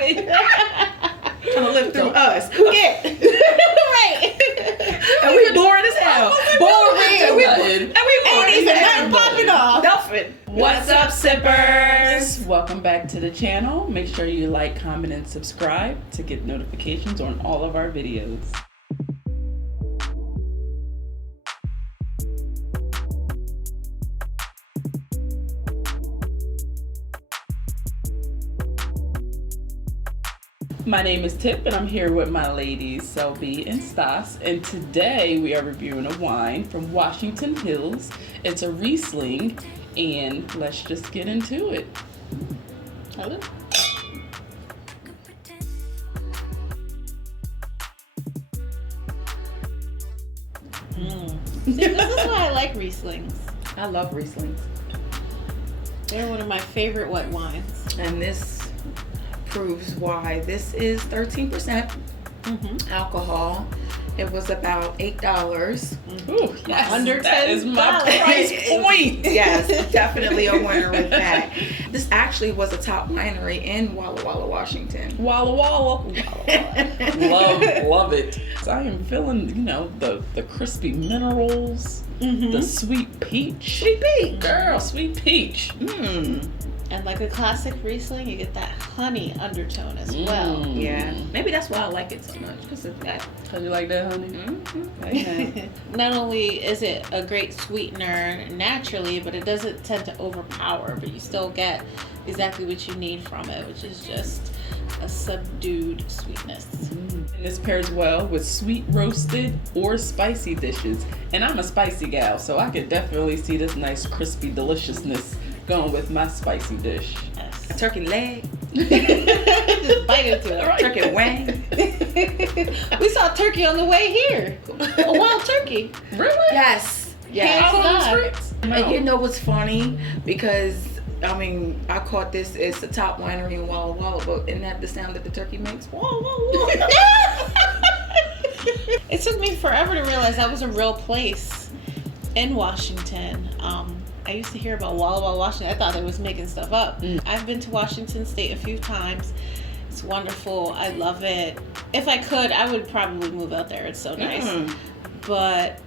be. Trying to live through us. Yeah. Right. And we boring as hell. Boring. And we boring Ain't even as nothing hell. popping off. Nothing. What's up, sippers? Welcome back to the channel. Make sure you like, comment, and subscribe to get notifications on all of our videos. My name is Tip, and I'm here with my ladies, Sel.B and Stahce, and today we are reviewing a wine from Washington Hills. It's a Riesling, and let's just get into it. Hello. See, this is why I like Rieslings. I love Rieslings. They're one of my favorite white wines. And this proves why. This is 13% alcohol. It was about $8. Ooh, yes, Under that is my $10. price point. Yes, definitely a winner with that. This actually was a top winery in Walla Walla, Washington. Walla Walla. Love it. So I am feeling, the crispy minerals, the sweet peach. Sweet peach. Girl, sweet peach. And like a classic Riesling, you get that honey undertone as well. Yeah, maybe that's why I like it so much, because of that. How you like that, honey? Amen. Not only is it a great sweetener naturally, but it doesn't tend to overpower, but you still get exactly what you need from it, which is just a subdued sweetness. And this pairs well with sweet roasted or spicy dishes. And I'm a spicy gal, so I could definitely see this nice crispy deliciousness going with my spicy dish. Yes. A turkey leg. Just bite into it. Right. Turkey wing. We saw turkey on the way here. A wild turkey. Really? Yes. Hands Out on the God. streets? And you know what's funny? Because I caught this as the top winery in Walla Walla, but isn't that the sound that the turkey makes? Whoa, whoa, whoa. It took me forever to realize that was a real place in Washington. I used to hear about Walla Walla, Washington. I thought they was making stuff up. I've been to Washington State a few times. It's wonderful. I love it. If I could, I would probably move out there. It's so nice. But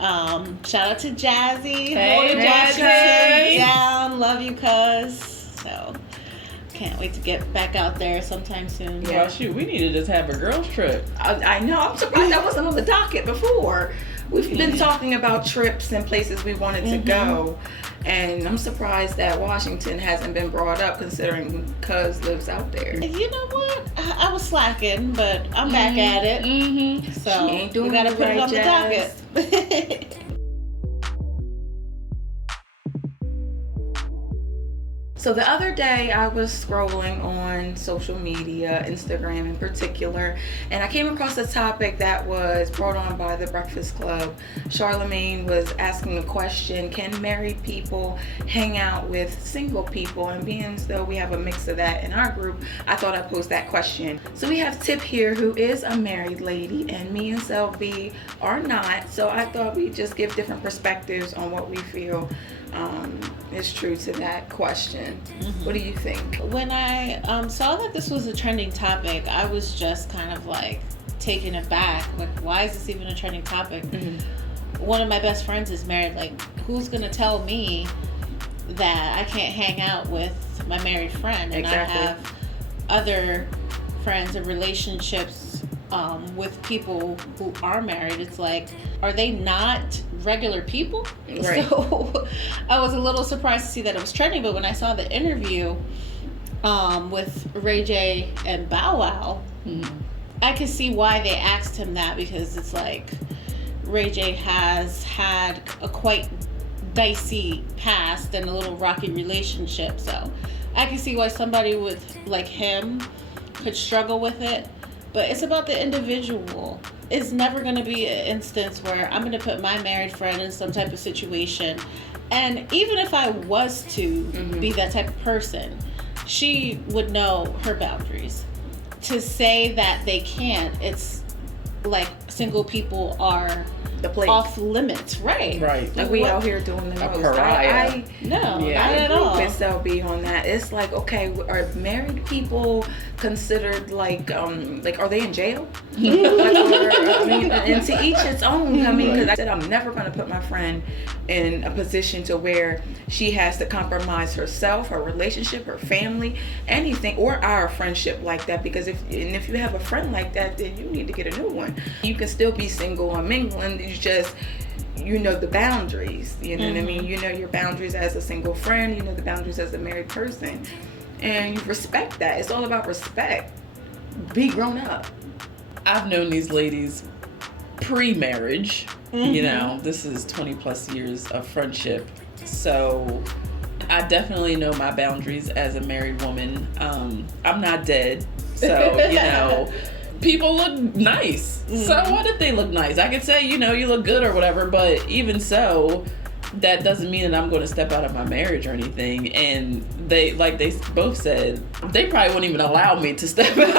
shout out to Jazzy. Hey, holding Jazzy. Washington down. Love you, cuz. So can't wait to get back out there sometime soon. Well, shoot, we need to just have a girls trip. I know. I'm surprised that wasn't on the docket before. We've been talking about trips and places we wanted to go. And I'm surprised that Washington hasn't been brought up, considering Cuz lives out there. You know what? I was slacking, but I'm back at it. So She ain't doing we gotta it put right, it on Jazz. the docket. So the other day I was scrolling on social media, Instagram in particular, and I came across a topic that was brought on by the Breakfast Club. Charlemagne was asking a question: can married people hang out with single people? And being as though we have a mix of that in our group, I thought I'd pose that question. So we have Tip here, who is a married lady, and me and Sel.B are not. So I thought we'd just give different perspectives on what we feel is true to that question. What do you think? When I saw that this was a trending topic, I was just kind of like taken aback. Like, why is this even a trending topic? One of my best friends is married. Like, who's gonna tell me that I can't hang out with my married friend? And Exactly. I have other friends and relationships with people who are married. It's like, are they not regular people? Right. So I was a little surprised to see that it was trending, but when I saw the interview with Ray J and Bow Wow, I could see why they asked him that, because it's like Ray J has had a quite dicey past and a little rocky relationship, so I can see why somebody with like him could struggle with it. But it's about the individual. It's never going to be an instance where I'm going to put my married friend in some type of situation. And even if I was to be that type of person, she would know her boundaries. To say that they can't, it's like single people are The place. off limits, right? Right. Like we out here doing the A most. No, Yeah. not I at agree all. with Sel.B on that. It's like, okay, are married people considered like are they in jail? I mean, and to each its own. I mean, because I said I'm never going to put my friend in a position to where she has to compromise herself, her relationship, her family, anything, or our friendship like that. Because if you have a friend like that, then you need to get a new one. You can still be single and mingling. You just, you know, the boundaries. You know what I mean? You know your boundaries as a single friend. You know the boundaries as a married person, and you respect that. It's all about respect. Be grown up. I've known these ladies pre-marriage. You know, this is 20 plus years of friendship. So I definitely know my boundaries as a married woman. I'm not dead. So, you know, people look nice. So what if they look nice? I could say, you know, you look good or whatever, but even so, that doesn't mean that I'm going to step out of my marriage or anything. And they, like they both said, they probably wouldn't even allow me to step out of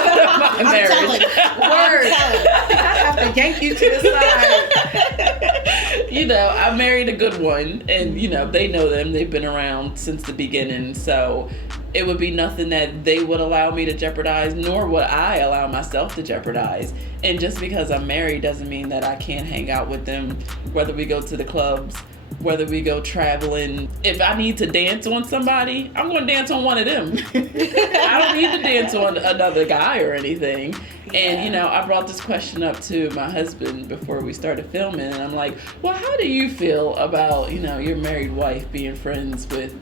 my marriage. Word. I have to yank you to the side. You know, I married a good one, and you know, they know them. They've been around since the beginning, so it would be nothing that they would allow me to jeopardize, nor would I allow myself to jeopardize. And just because I'm married doesn't mean that I can't hang out with them, whether we go to the clubs, whether we go traveling. If I need to dance on somebody, I'm going to dance on one of them. I don't need to dance on another guy or anything. And, you know, I brought this question up to my husband before we started filming. And I'm like, well, how do you feel about, you know, your married wife being friends with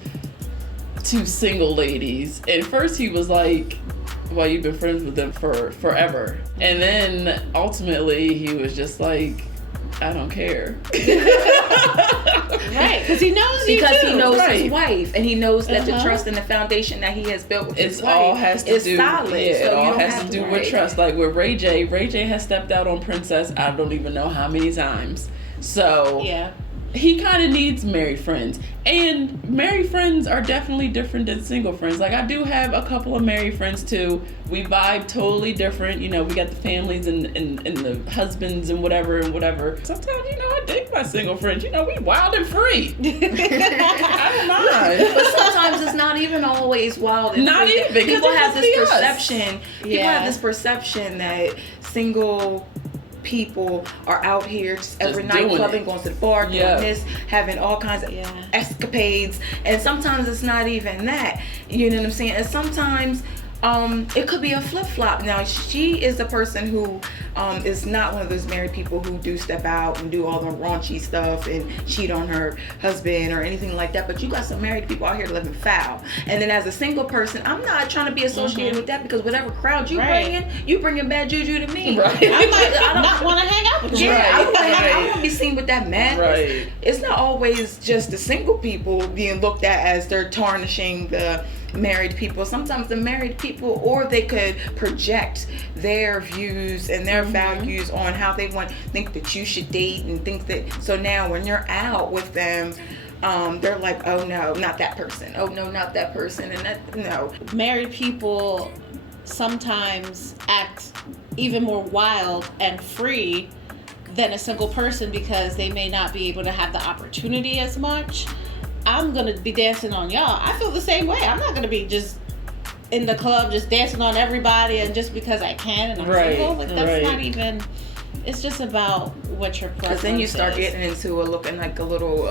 two single ladies? And first he was like, well, you've been friends with them for forever. And then ultimately he was just like, I don't care. Right, because he knows you because too. he knows Right. his wife, and he knows that the trust and the foundation that he has built with his wife all has to is do, solid. Yeah, so it you all don't has have to do worry. with trust. Like with Ray J has stepped out on Princess, I don't even know how many times. So Yeah. he kind of needs married friends. And married friends are definitely different than single friends. Like, I do have a couple of married friends too. We vibe totally different. You know, we got the families and the husbands and whatever. Sometimes, you know, I dig my single friends. You know, we wild and free. I don't mind. But sometimes it's not even always wild. And Not free. even, because People it have must this be us. perception. People Yeah. have this perception that single people are out here just every night doing clubbing, it. going to the bar, doing Yeah. this, having all kinds of Yeah. escapades, and sometimes it's not even that. You know what I'm saying? And sometimes it could be a flip-flop. Now, she is the person who is not one of those married people who do step out and do all the raunchy stuff and cheat on her husband or anything like that. But you got some married people out here living foul. And then as a single person, I'm not trying to be associated with that, because whatever crowd you Right. you bringing bad juju to me. Right. I might not want to hang out with you. Yeah, I Right, don't want to be seen with that madness. Right. It's not always just the single people being looked at as they're tarnishing the married people. Sometimes the married people, or they could project their views and their values on how they think that you should date, and think that, so now when you're out with them, they're like, oh no, not that person. Oh no, not that person. And that, no. Married people sometimes act even more wild and free than a single person, because they may not be able to have the opportunity as much. I'm gonna be dancing on y'all. I feel the same way. I'm not gonna be just in the club just dancing on everybody, and just because I can and I'm Right, single. Like, that's right. not even. It's just about what your preference Because then you start is. getting into a looking like a little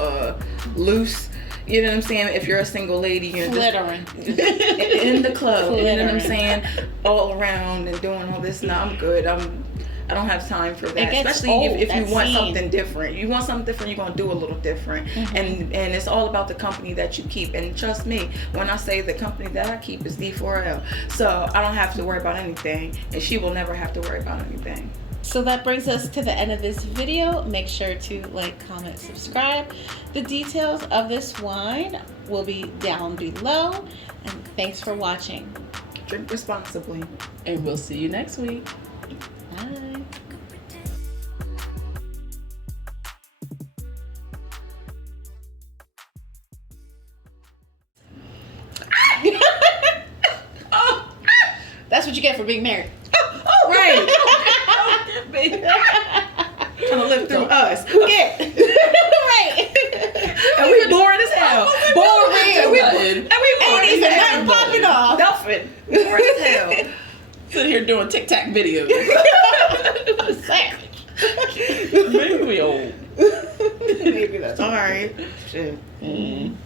loose. You know what I'm saying? If you're a single lady, you know, Glittering. in the club, you know what I'm Glittering. saying? All around and doing all this. No, I'm good. I don't have time for It that. gets Especially old, if you that want scene. something different. You want something different, you're gonna do a little different. And it's all about the company that you keep. And trust me, when I say the company that I keep is D4L. So I don't have to worry about anything, and she will never have to worry about anything. So that brings us to the end of this video. Make sure to like, comment, subscribe. The details of this wine will be down below. And thanks for watching. Drink responsibly. And we'll see you next week. Bye. That's what you get for being married. Right. Trying to live through us. Yeah. Right. And we boring as hell. Boring. And we Nothing. boring Ain't even as hell. nothing popping off. Nothing. Boring as hell. Sitting here doing tic-tac videos. Savage. Maybe we old. Maybe that's all right. Shit. Mm.